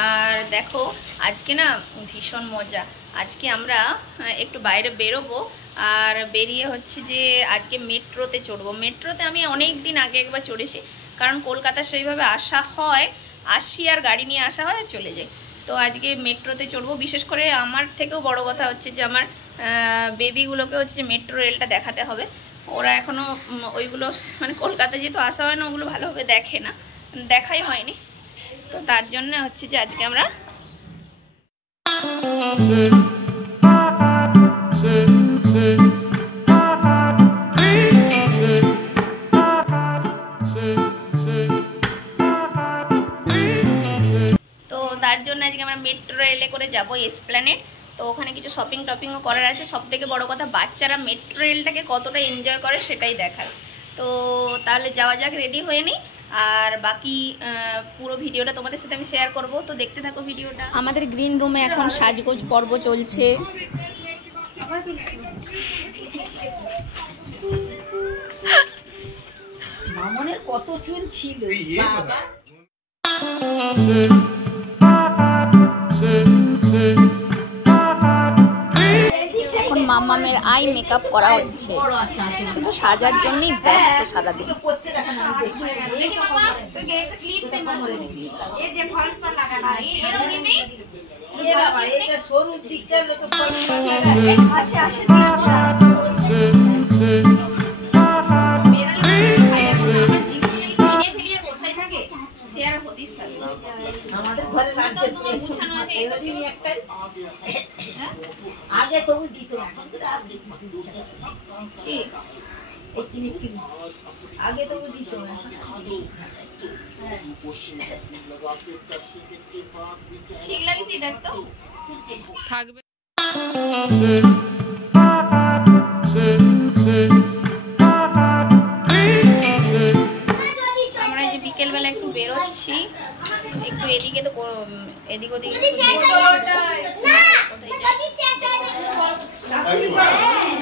আর দেখো আজকে না ভীষণ মজা। আজকে আমরা একটু বাইরে বেরোবো আর বেরিয়ে হচ্ছে যে আজকে মেট্রোতে চড়বো। মেট্রোতে আমি অনেক দিন আগে একবার চড়েছি, কারণ কলকাতা সেইভাবে আসা হয়, আসি আর গাড়ি নিয়ে আসা হয় আর চলে যাই। তো আজকে মেট্রোতে চড়বো। বিশেষ করে আমার থেকেও বড় কথা হচ্ছে যে আমার বেবিগুলোকে হচ্ছে যে মেট্রো রেলটা দেখাতে হবে। ওরা এখনও ওইগুলো মানে কলকাতা যেহেতু আসা হয় না, ওগুলো ভালোভাবে দেখে না, দেখাই হয়নি। তো তার জন্য হচ্ছে যে আজকে আমরা মেট্রো রেলে করে যাবো এসপ্ল্যানেড। তো ওখানে কিছু শপিং টপিংও করার আছে। সব থেকে বড় কথা বাচ্চারা মেট্রো রেলটাকে কতটা এনজয় করে সেটাই দেখার। তো তাহলে যাওয়া যাক, রেডি হয়ে নিই। আর বাকি পুরো ভিডিওটা তোমাদের সাথে আমি শেয়ার করব, তো দেখতে থাকো ভিডিওটা। আমাদের গ্রিন রুমে এখন সাজগোজ পর্ব চলছে। মামনের কত চুল ছিল বাবা। এখন মামামের আই মেকআপ করা হচ্ছে, শুধু সাজার জন্যই ব্যস্ত সারাদিন। আমাদের ঘরে আগে তবু দিত, আগে তবু দিত, ঠিক লাগছে দেখ তো থাকবে। আমরা যে বিকেলবেলা একটু বেরোচ্ছি, একটু এদিকে তো এদিক ওদিক।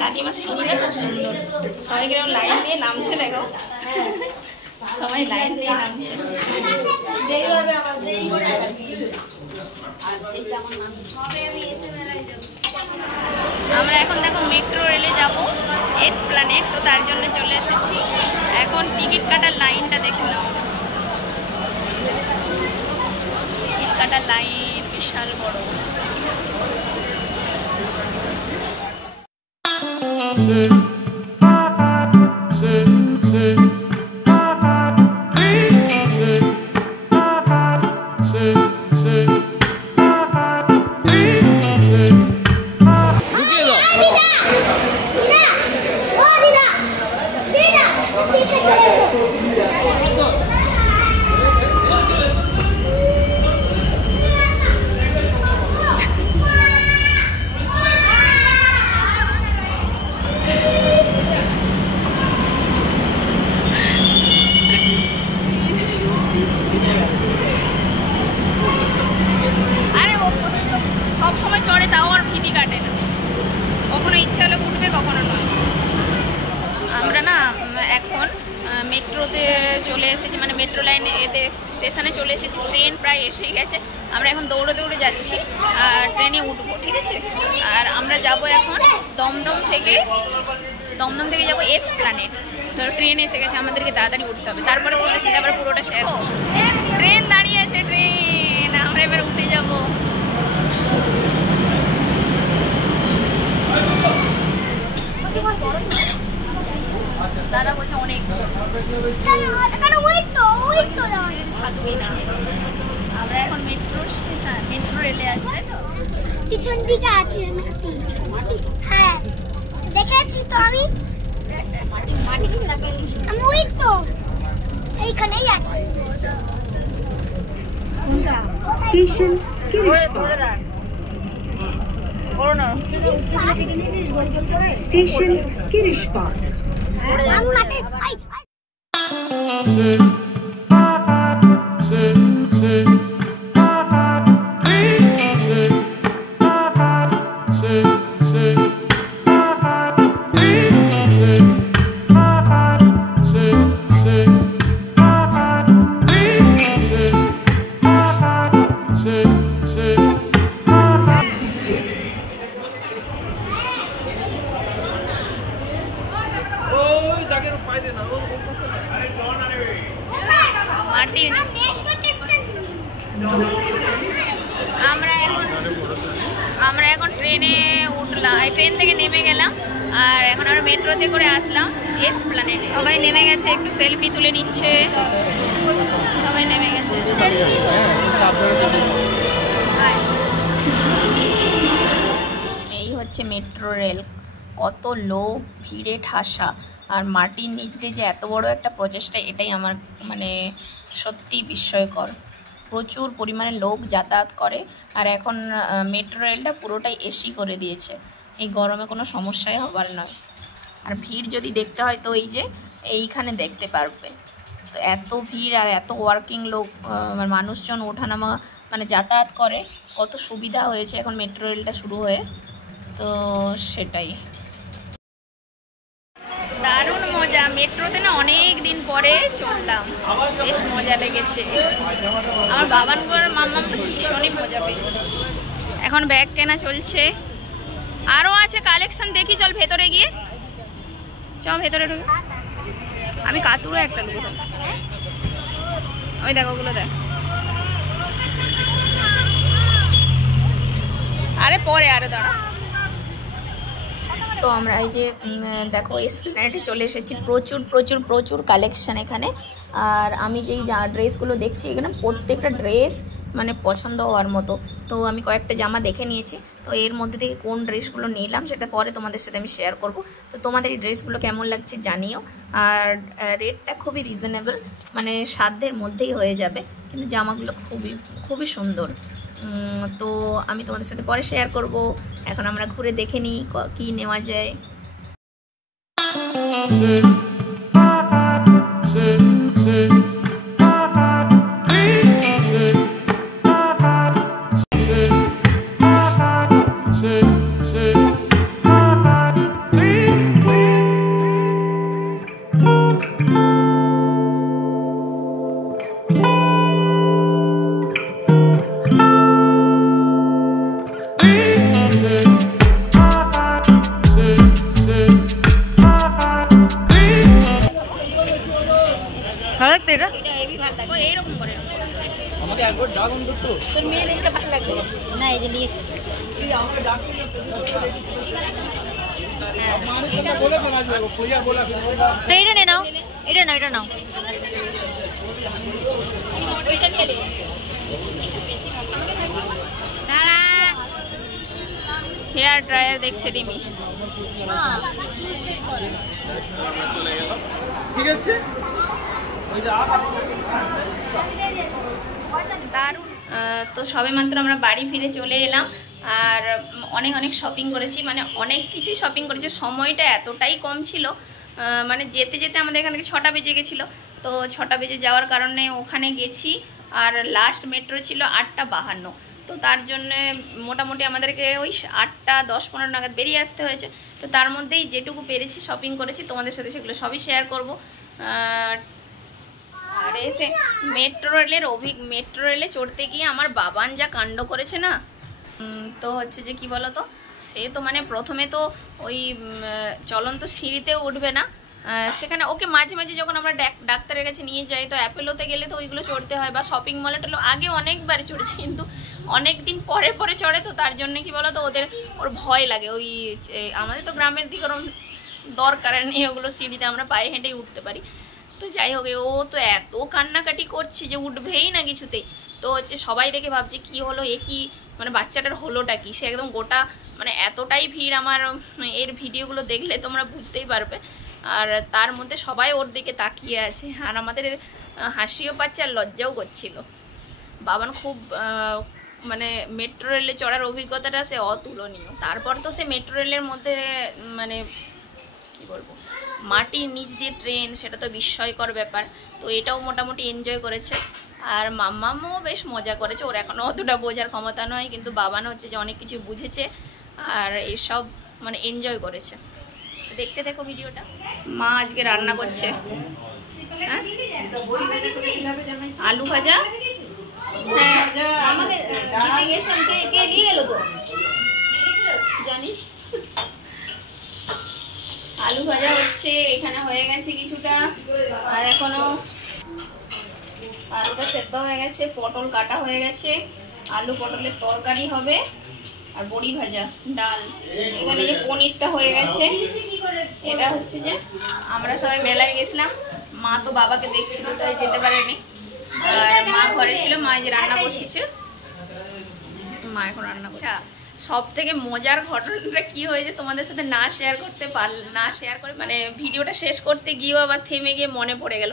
কাকিমা সিঁড়িটা খুব সুন্দর, সবাই কিরকম লাইন দিয়ে নামছে দেখো, সবাই লাইন দিয়ে নামছে। আমরা এখন দেখো মেট্রো রেলে যাব এসপ্ল্যানেড, তো তার জন্য চলে এসেছি। এখন টিকিট কাটার লাইনটা দেখে নাও, টিকিট কাটার লাইন বিশাল বড়। সব সময় চড়ে, তাও আর ভিড়ি কাটে না, কখনো ইচ্ছা হলে উঠবে কখনো নয়। আমরা না এখন মেট্রোতে চলে এসেছি, মানে মেট্রো লাইনে এতে স্টেশনে চলে এসেছি। ট্রেন প্রায় এসেই গেছে, আমরা এখন দৌড়ে দৌড়ে যাচ্ছি আর ট্রেনে উঠবো, ঠিক আছে। আর আমরা যাব এখন দমদম থেকে যাব এসপ্ল্যানেড। তো ট্রেন এসে গেছে, আমাদেরকে তাড়াতাড়ি উঠতে হবে, তারপরে তোমাদের সাথে আবার পুরোটা শেয়ার। ট্রেন দাঁড়িয়ে আছে, ট্রেন, আমরা এবার উঠে যাবো। দাদা বলছে অনেক থাকবি না। আমরা এখন মেট্রো স্টেশন, মেট্রো রেলে আছে, তাই তো পিছন দিকে আছে। হ্যাঁ দেখেছি তো আমি, আমি ওই তো এইখানেই আছি। কোনটা Station Kirishpur. Station Kirishpur. Martin, আমরা এখন ট্রেনে উঠলাম, ট্রেন থেকে নেমে গেলাম আর এখন আমরা মেট্রোতে করে আসলাম এসপ্ল্যানেড। সবাই নেমে গেছে, একটু সেলফি তুলে নিচ্ছে, সবাই নেমে গেছে। এই হচ্ছে মেট্রো রেল, কত লোক, ভিড়ে ঠাসা। আর মাটির নিচ দিয়ে যে এত বড় একটা প্রচেষ্টা, এটাই আমার মানে সত্যি বিস্ময়কর। প্রচুর পরিমাণে লোক যাতায়াত করে আর এখন মেট্রো রেলটা পুরোটাই এসি করে দিয়েছে, এই গরমে কোনো সমস্যাই হবার নয়। আর ভিড় যদি দেখতে হয় তো এই যে এইখানে দেখতে পারবে, তো এত ভিড় আর এত ওয়ার্কিং লোক মানুষজন ওঠানামা মানে যাতায়াত করে, কত সুবিধা হয়েছে এখন মেট্রো রেলটা শুরু হয়ে, তো সেটাই দারুণ মজা। মেট্রোতে না অনেক দিন পরে চললাম, বেশ মজা লেগেছে। আমার বাবার মাম্মাম তো ভীষণই মজা পেয়েছে। এখন ব্যাগ কেনা চলছে, আরও আছে কালেকশন, দেখি চল ভেতরে গিয়ে, চল ভেতরে ঢুকে। আমি কাতুরও একটা নেবো, ওই দেখো ওগুলো দেখ। আরে পরে আরে দাঁড়া। তো আমরা এই যে দেখো এসপ্ল্যানেডে চলে এসেছি, প্রচুর প্রচুর প্রচুর কালেকশন এখানে। আর আমি যেই ড্রেসগুলো দেখছি এখানে প্রত্যেকটা ড্রেস মানে পছন্দ হওয়ার মতো। তো আমি কয়েকটা জামা দেখে নিয়েছি, তো এর মধ্যে থেকে কোন ড্রেসগুলো নিলাম সেটা পরে তোমাদের সাথে আমি শেয়ার করব। তো তোমাদের এই ড্রেসগুলো কেমন লাগছে জানিও। আর রেটটা খুবই রিজনেবল, মানে সাধ্যের মধ্যেই হয়ে যাবে, কিন্তু জামাগুলো খুবই খুবই সুন্দর। তো আমি তোমাদের সাথে পরে শেয়ার করব। এখন আমরা ঘুরে দেখে নিই কি নেওয়া যায়। এটা নাও, এটা নাও, এটা নাও। হেয়ার ড্রায়ার দেখছে রিমি, ঠিক আছে। দারুণ। তো সবে মাত্র আমরা বাড়ি ফিরে চলে এলাম আর অনেক অনেক শপিং করেছি, মানে অনেক কিছুই শপিং করেছি। সময়টা এতটাই কম ছিল, মানে যেতে যেতে আমাদের এখান থেকে 6টা বেজে গেছিলো। তো 6টা বেজে যাওয়ার কারণে ওখানে গেছি, আর লাস্ট মেট্রো ছিল 8:52। তো তার জন্যে মোটামুটি আমাদেরকে ওই 8:10-15 নাগাদ বেরিয়ে আসতে হয়েছে। তো তার মধ্যেই যেটুকু পেরেছি শপিং করেছি, তোমাদের সাথে সেগুলো সবই শেয়ার করব। আর এসে মেট্রো রেলে চড়তে গিয়ে আমার বাবান যা কাণ্ড করেছে না, তো হচ্ছে যে কি বলতো, সে তো মানে প্রথমে তো ওই চলন্ত সিঁড়িতেও উঠবে না, সেখানে ওকে মাঝে মাঝে যখন আমরা ডাক্তারের কাছে নিয়ে যাই, তো অ্যাপেলোতে গেলে তো ওইগুলো চড়তে হয়, বা শপিং মলে টলে আগে অনেকবার চড়েছি, কিন্তু অনেক দিন পরে পরে চড়ে, তো তার জন্য কি বলতো ওর ভয় লাগে। ওই আমাদের তো গ্রামের দিকে ওরকম দরকার নেই, ওগুলো সিঁড়িতে আমরা পায়ে হেঁটেই উঠতে পারি। তো যাই হোক, ও তো এত কান্নাকাটি করছে যে উঠবেই না কিছুতেই। তো হচ্ছে সবাই দেখে ভাবছে কি হলো, এ কি মানে বাচ্চাটার হলোটা কি, সে একদম গোটা মানে এতটাই ভিড়, আমার এর ভিডিওগুলো দেখলে তোমরা বুঝতেই পারবে। আর তার মধ্যে সবাই ওর দিকে তাকিয়ে আছে, আর আমাদের হাসিও পাচ্ছে আর লজ্জাও করছিল। বাবান খুব মানে মেট্রো রেলে চড়ার অভিজ্ঞতাটা সে অতুলনীয়। তারপর তো সে মেট্রো রেলের মধ্যে মানে কি বলবো, মাটির নিচ দিয়ে ট্রেন, সেটা তো বিস্ময়কর ব্যাপার। তো এটাও মোটামুটি এনজয় করেছে। আর মাম্মামও বেশ মজা করেছে, ওর এখনও অতটা বোঝার ক্ষমতা নয়, কিন্তু বাবান হচ্ছে যে অনেক কিছু বুঝেছে আর এসব মানে এনজয় করেছে। দেখতে দেখো ভিডিওটা। মা আজকে রান্না করছে, হ্যাঁ আলু ভাজা। হ্যাঁ আমাকে দিতে গেছিলাম, কে দিয়ে গেল তো জানিস। আলু ভাজা হচ্ছে, এখানে হয়ে গেছে কিছুটা, আর এখনো আলুটা সেদ্ধ হয়ে গেছে, পটল কাটা হয়ে গেছে, আলু পটলের তরকারি হবে, আর বড়ি ভাজা, ডাল। এখানে যে পনিরটা হয়ে গেছে, এটা হচ্ছে যে আমরা সবাই মেলায় গেছিলাম, মা তো বাবাকে দেখছিল তাই যেতে পারেনি, আর মা ঘরে ছিল, মা যে রান্না বসিয়েছে, মা এখন রান্না করছে। সব থেকে মজার ঘটনাটা কি হয়েছে তোমাদের সাথে না শেয়ার করে মানে ভিডিওটা শেষ করতে গিয়েও আবার থেমে গিয়ে মনে পড়ে গেল।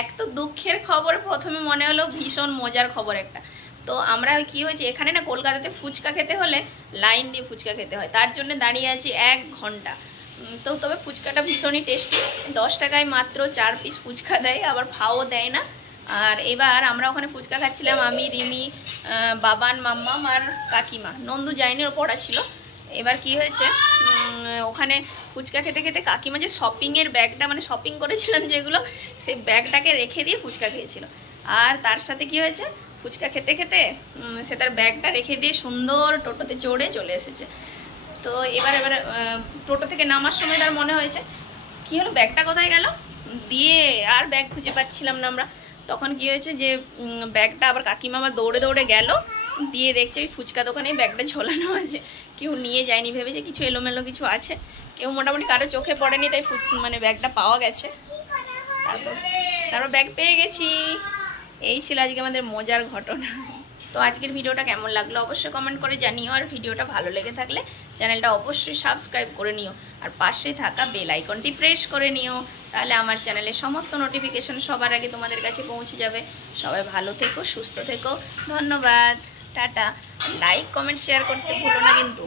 এক তো দুঃখের খবর, প্রথমে মনে হলো ভীষণ মজার খবর একটা। তো আমরা কি হয়েছে, এখানে না কলকাতাতে ফুচকা খেতে হলে লাইন দিয়ে ফুচকা খেতে হয়, তার জন্য দাঁড়িয়ে আছি 1 ঘন্টা। তো তবে ফুচকাটা ভীষণই টেস্টি, 10 টাকায় মাত্র 4 পিস ফুচকা দেয়, আবার ভাও দেয় না। আর এবার আমরা ওখানে ফুচকা খাচ্ছিলাম, আমি, রিমি, বাবান, মাম্মাম আর কাকিমা। নন্দু যায়নি, ওর পড়া ছিল। এবার কি হয়েছে, ওখানে ফুচকা খেতে খেতে কাকিমা যে শপিংয়ের ব্যাগটা, মানে শপিং করেছিলাম যেগুলো, সেই ব্যাগটাকে রেখে দিয়ে ফুচকা খেয়েছিল। আর তার সাথে কি হয়েছে, ফুচকা খেতে খেতে সে তার ব্যাগটা রেখে দিয়ে সুন্দর টোটোতে চড়ে চলে এসেছে। তো এবার টোটো থেকে নামার সময় তার মনে হয়েছে কি হলো, ব্যাগটা কোথায় গেল, দিয়ে আর ব্যাগ খুঁজে পাচ্ছিলাম না আমরা। তখন কি হয়েছে যে ব্যাগটা আবার কাকিমা আবার দৌড়ে দৌড়ে গেল, দিয়ে দেখছে ওই ফুচকা দোকানে ব্যাগটা ঝোলানো আছে, কেউ নিয়ে যায়নি, ভেবেছে কিছু এলোমেলো কিছু আছে, কেউ মোটামুটি কারো চোখে পড়েনি, তাই মানে ব্যাগটা পাওয়া গেছে। তারপর ব্যাগ পেয়ে গেছি। এই ছিল আজকে আমাদের মজার ঘটনা। তো আজকের ভিডিওটা কেমন লাগলো অবশ্যই কমেন্ট করে জানিও, আর ভিডিওটা ভালো লেগে থাকলে চ্যানেলটা অবশ্যই সাবস্ক্রাইব করে নিও, আর পাশে থাকা বেল আইকনটি প্রেস করে নিও, তাহলে আমার চ্যানেলের সমস্ত নোটিফিকেশন সবার আগে তোমাদের কাছে পৌঁছে যাবে। সবাই ভালো থেকো, সুস্থ থেকো, ধন্যবাদ, টাটা। লাইক কমেন্ট শেয়ার করতে ভুলো না কিন্তু।